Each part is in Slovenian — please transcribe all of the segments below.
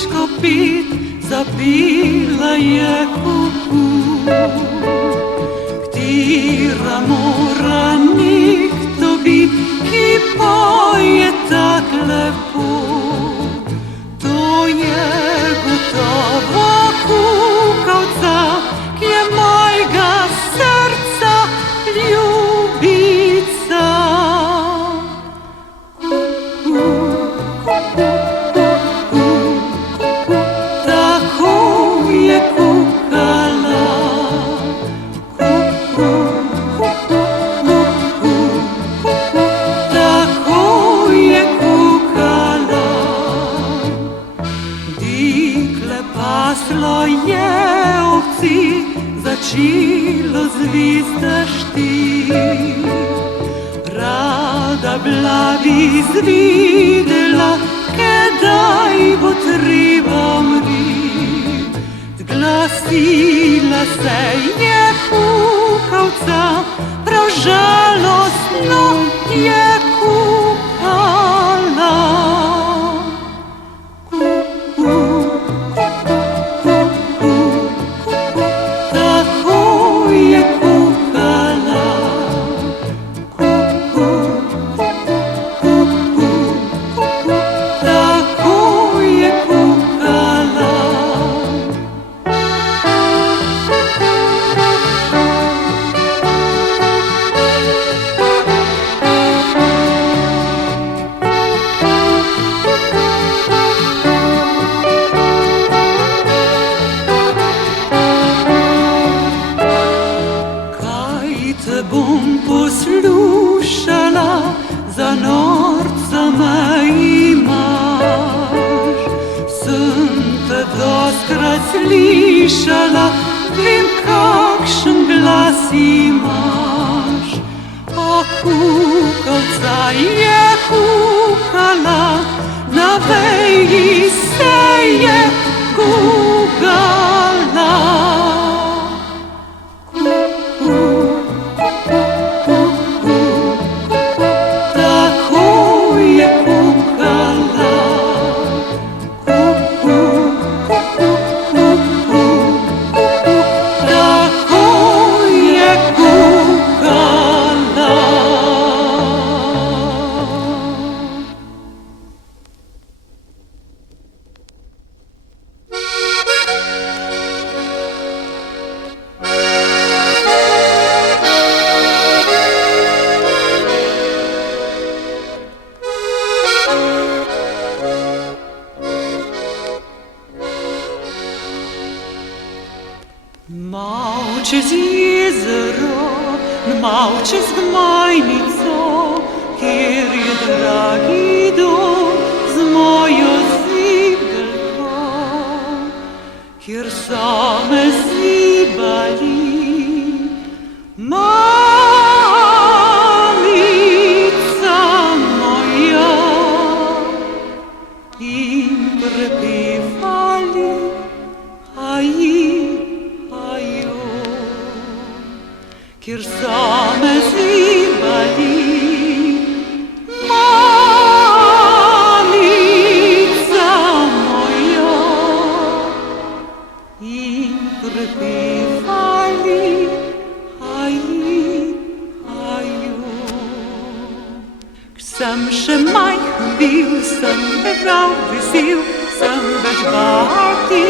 škopit, zapila je kuku. Ktira mora nikto bit, ki poje tak lepo. To je gotovo kukavca, ki je mojega srca ljubica. Tako je kukala. Tako je kukala. Dikle paslo je ovci, začelo zvizda štir. Rada bila bi zvidela, kdaj bo treba umrit. Zglasila se je kukavca, prav žalostno je kukala. Tako je kukala. Tako je kukala. Kaj te bom poslušala, za norca me imaš. Sem te dostkrat slišala, vem, kakšen glas imaš. A kukavca je kukala, na veji se je gugala. Tako je kukala. Tako je kukala. Mal čez jezero, mal čez gmajnico, kjer je dragi dom z mojo zigelko, kjer so me zibali. Mamica moja, in prepevali aji, ajo, kjer so me zibali. Mamica moja, in prepevali aji, ajo. Sem še majhen bil, sem begal vesel, sem več bati,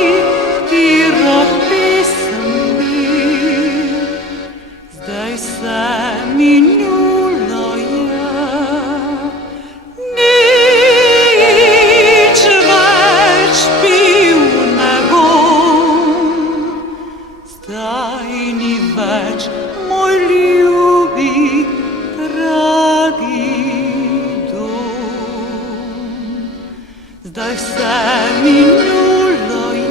katero pesem bil. Zdaj se minulo je, nič več pil ne bom. Zdaj ni več moj ljubi, dragi dom. Zdaj vse minulo je,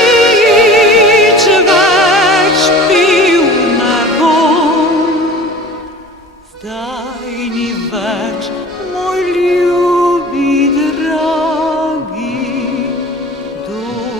nič več pil ne bom. Zdaj ni več moj ljubi, dragi dom.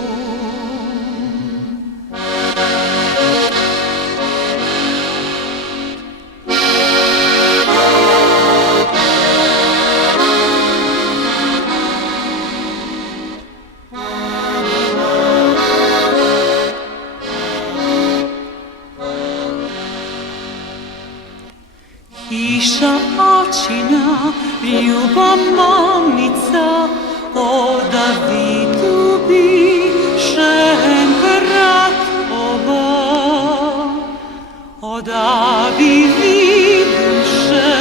tva mamica, da vi ljubi še enkrat oba, da bi videl še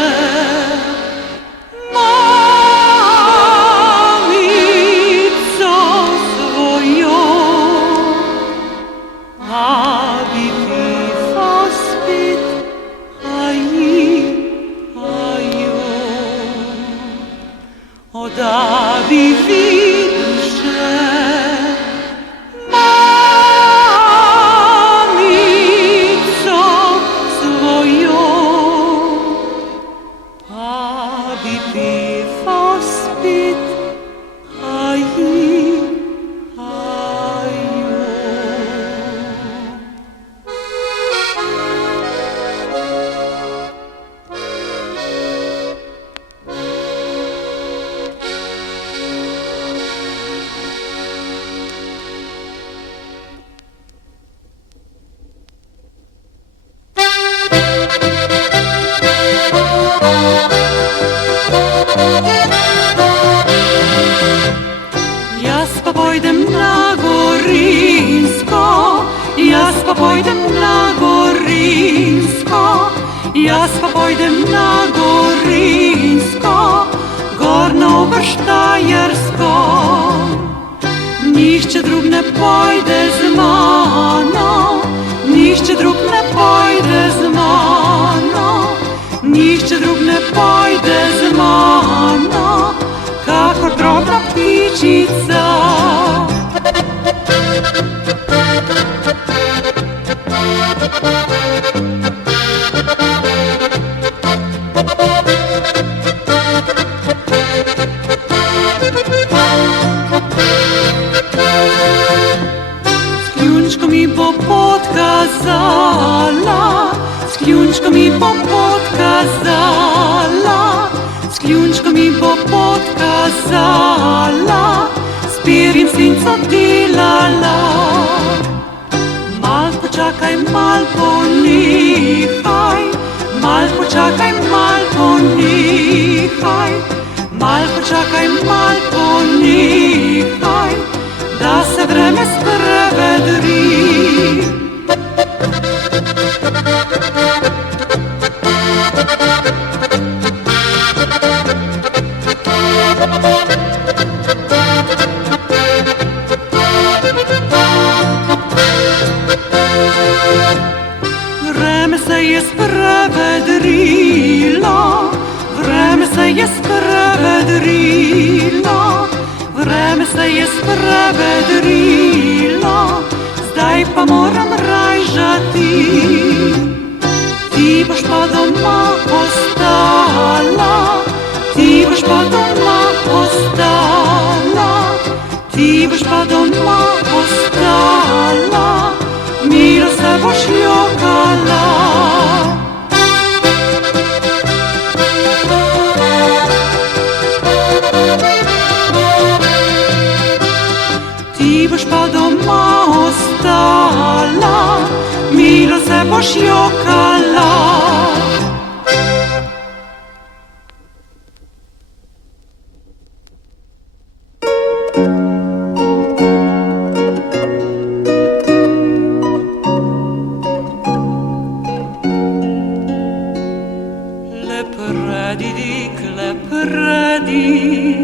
mamico svojo, bi pila spet da bi videl še mamico svojo, bi pila spet Jaz pa pojdem na Gorinjsko, jaz pa pojdem na Gorinjsko, jaz pa pojdem na Gorinjsko, gor na Oberštajersko. Nihče drug ne pojde z mano, nihče drug ne pojde z mano, nihče drug ne pojde z mano, kakor drobna ptičica. S kljunčkom mi bo pot kazala, s kljunčkom mi bo pot kazala, s kljunčkom mi bo pot kazala, s pirim svinco delala. Mal počakaj, mal ponehaj, mal počakaj, mal ponehaj, mal počakaj, mal ponehaj, da se vreme sprevedri. Vreme se je sprevedrilo, vreme se je sprevedrilo, vreme se je sprevedrilo, zdaj pa moram rajžati. Ti boš pa doma ostala, ti boš pa doma ostala, ti boš pa doma ostala, milo se boš ljokala. Ti boš pa doma ostala, milo se boš jokala. Lepredi,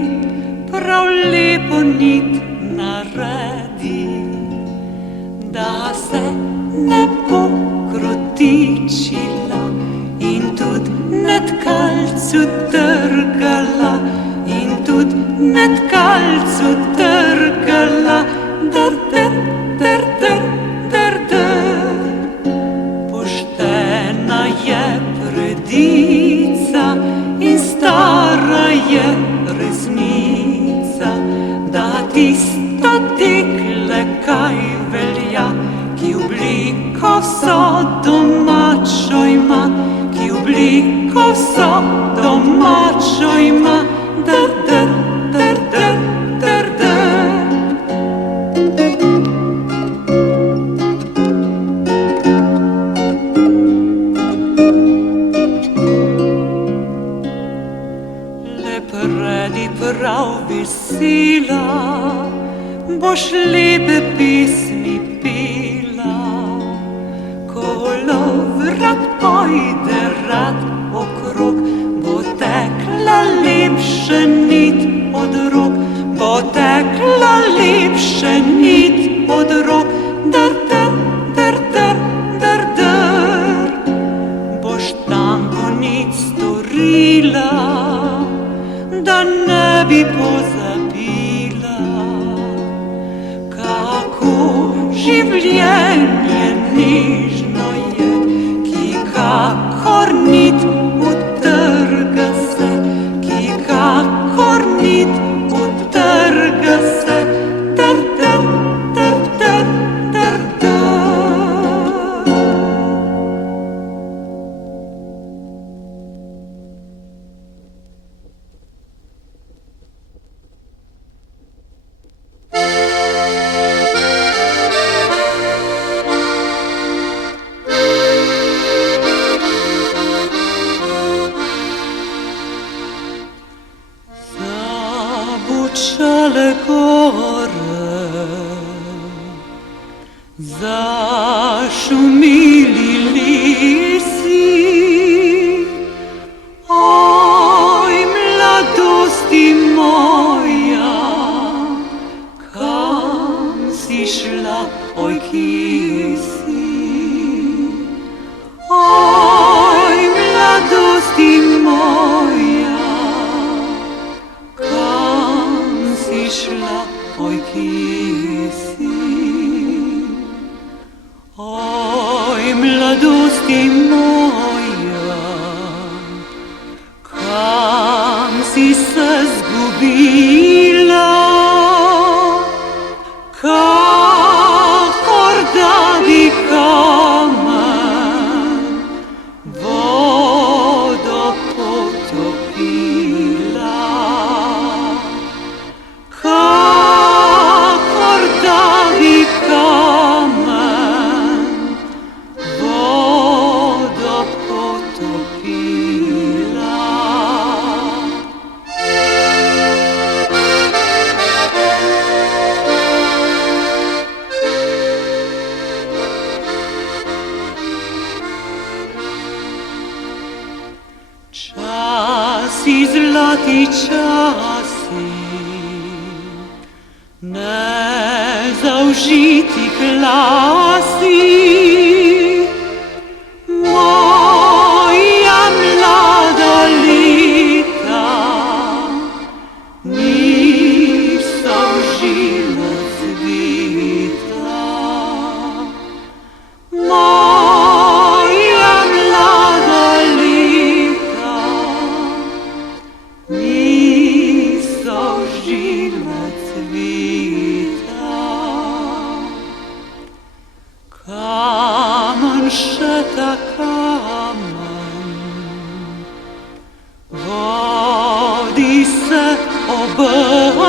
prav lepo nit naredi, da se ne bo krotičila in tudi ne tkalcu trgala, in tudi ne tkalcu trgala, der, der, der, der, der, der. Poštena je predica in stara je resnica, da tisto dekle kaj velja, ki obliko vso domačo ima, ki obliko vso domačo ima, der, der, der, der, der, der. zaradi prav vesela boš lepe pesmi pela. Kolovrat pojde rad okrog, bo tekla lepše nit od rok, bo tekla lepše nit od rok. Dar, dar, dar, dar, dar, dar, boš tanko nit storila, da ne bi pozabila, kako življenje nežno je, ki kakor nit utrga se, ki kakor nit utrga se. Dar, dar, dar, dar, dar, dar. Zabučale gore, zašumili lisi. Oj, mladosti moja, kam si šla, oj, kje si? Oj, mladosti moja, kam si šla, oj, kje si? Oj, mladosti moja, kam si se zgubila? Kakor da bi kamen vodo potopila, kakor da bi kamen vodo potopila. Časi, zlati časi, nezaužiti klasi, moja mlada leta niso žile cveta. Moja mlada leta niso žile cveta. Kamen, še ta kamen, vodi se obrne.